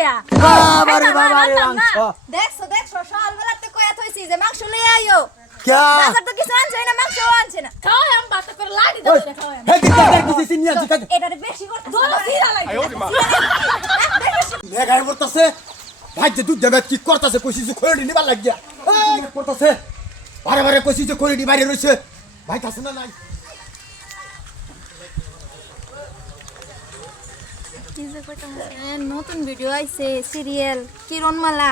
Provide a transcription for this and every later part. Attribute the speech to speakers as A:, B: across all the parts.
A: দেয়া
B: বাবারে
A: না,
B: বাবারে
A: রাখতাম না।
B: মাংস
C: দেখছ দেখছ থইছি যে মাংস আইও।
B: ক্যা?
C: বাজার তো কিছু আনছে না মাংস আনছে না।
A: খাওয়াই আমি ভাত করে লাড়ি দাও রে খাওয়াই
B: হে। দিদা দেখ দিছি চিনি আনছি কাকে
C: বেশি করতে
A: দোলো সিরা লাগে।
B: মেঘায় পড়তাছে। ভাই যে দুধ দেবে কি করতাছে কইছি যে খড়ি নিবার লাগিয়া। এই বারে বারে কইছি যে খড়ি বাইরে রইছে। ভাই কাছে না নাই।
C: নতুন ভিডিও আইছে সিরিয়াল কিরণমালা।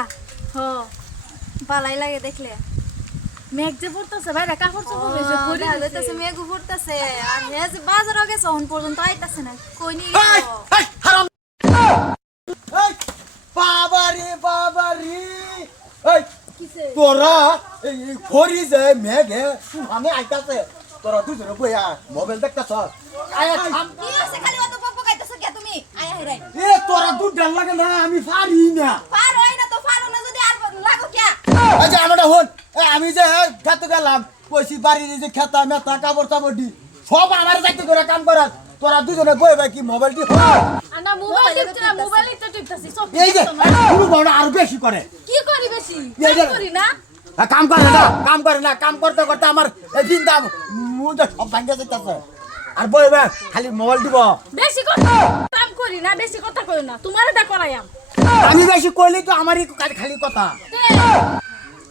A: হ।
C: ভালাই লাগে দেখলে।
A: মেঘ যে পড়তেছে ভাই
C: দেখতেছে আর হে যে বাজারে গেছে এখন পর্যন্ত আইতাছে না। কই
B: বাবা রে বাবা রে তোরা খড়ি যে মেঘে সুহানে আইতাছে তোরা দুজনে বইয়া মোবাইল দেখতাছ? আয়া থাম
C: কি হইছে খালি অত পপ গাইতেছ কে তুমি আয় হাই
B: এ তোরা দুধ ডাল লাগে না আমি পারি না।
C: পার হয় না তো পারো না যদি আর লাগো কে?
B: এই যে আমরা হন। এ আমি যে খেতে গেলাম কইছি বাড়ির যে খেতা মেতা কাপড় চাপড় দি সব আমার যাইতে করে কাম করাস তোরা দুজনে বই ভাই কি মোবাইলটি
A: আনা মোবাইল টিপতে না মোবাইল তো টিপতাছি সব
B: এই যে? পুরো বড় আরও বেশি করে।
A: কি করি বেশি? কাম করি না?
B: কাম করে না কাম করে না কাম করতে করতে আমার এই দিন দাম মুজে সব ভাঙ্গে যাইতেছে। আর বই ভাই খালি মোবাইল দিব
A: বেশি কথা কাম করি না বেশি কথা কই না তোমার এটা করাইয়াম
B: আমি। বেশি কইলি তো আমারই খালি- কথা।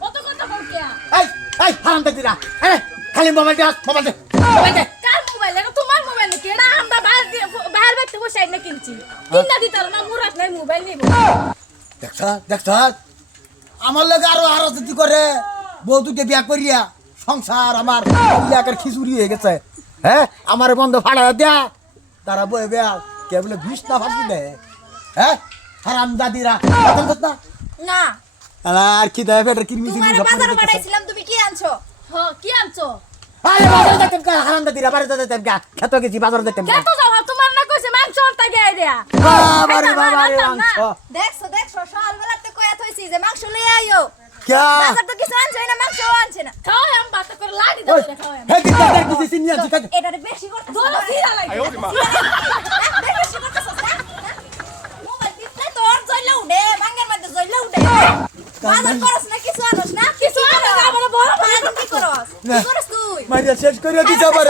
A: কত কথা কও কে?
B: এই এই হারাম দিরা এ খালি মোবাইল দে মোবাইল দে মোবাইল দে
A: কার মোবাইল? এটা তোমার মোবাইল নাকি? এটা আমরা বাইরে দিয়ে- বাইরে বাইতে বসে না কিনছি। কিনা দিতার না মুরাত নাই মোবাইল নিব
B: দেখছ দেখছ? আমার লগে আরও আরও যদি করে বউ দুটো বিয়া করিয়া সংসার আমার এলাকার খিচুড়ি হয়ে গেছে। হ্যাঁ আমার বন্ধ ফাড়া দেয়া তারা বয়ে বেয়া কে বলে বিষ না ফাঁকি দেয় হ্যাঁ হারাম
C: না
B: আর কি দেয় বেটার কিরমি
C: বাজারে পাঠাইছিলাম তুমি কি আনছো
A: হ কি আনছো
B: আরে বাজারে যেতেন কা হারাম দাদিরা বাড়িতে যেতেন কা খেত গেছি বাজারে যেতেন কা
A: কত যাও তোমার না কইছে মাংস আনতে গিয়ে দেয়া
B: বাবারে
A: খাইতাম না,
B: বাবারে মাংস
C: দেখছ দেখছ থইছি যে মাংস লইয়া আইও
B: ক্যা
C: বাজার তো কিছু আনছে না মাংস আনছে না
A: খাওয়াই আমি ভাত করে লাড়ি দাও রে খাওয়াই
B: হে দিদা দেখ দিছি চিনি আনছি
C: এটারে বেশি করতে
A: দোলো সিরা লাগে
C: বেশি করতেছ না মোবাইল টিপলে তোর জইলা উঠে ভাঙ্গের মধ্যে জইলা উঠে বাজার করছ না কিছু আনস না
A: কিছু আনো না, আমার বড় ভাই
C: বাজার কি করস
B: না।
C: কি করস তুই
B: মারিয়া শেষ করে দিছ আবার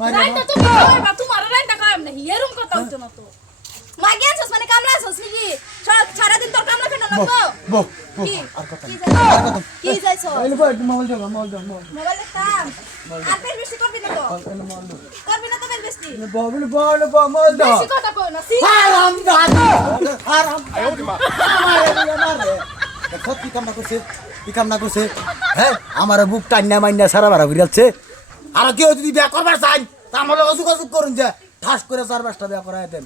B: মারিয়া
A: খাওয়াইবা তোমার রাইতা খাওয়াইম না এরকম কথা হইতো না তো।
C: মাগি আনছস মানে কামলা আনছস নাকি? সারা- সারাদিন তোর কামলা কেন লাগবো
B: বো বো
C: কি?
B: আর কথা? আর কথা
C: কি যাইছো?
B: এই বই মোবাইল দাও মোবাইল দাও মোবাইল
C: মোবাইল আর বেশ বেশি করবি না তো? করবি না তো বেশ বেশি?
B: বল বল মোবাইল দাও
A: বেশি কথা কই না
B: হারাম দাদি হারাম কি হ্যাঁ আমার বুক আর কেউ যদি বিয়া করবার চাই তা আমার যোগাযোগ করুন যে, ঠাস করে চার পাঁচটা বিয়া করাই দেন।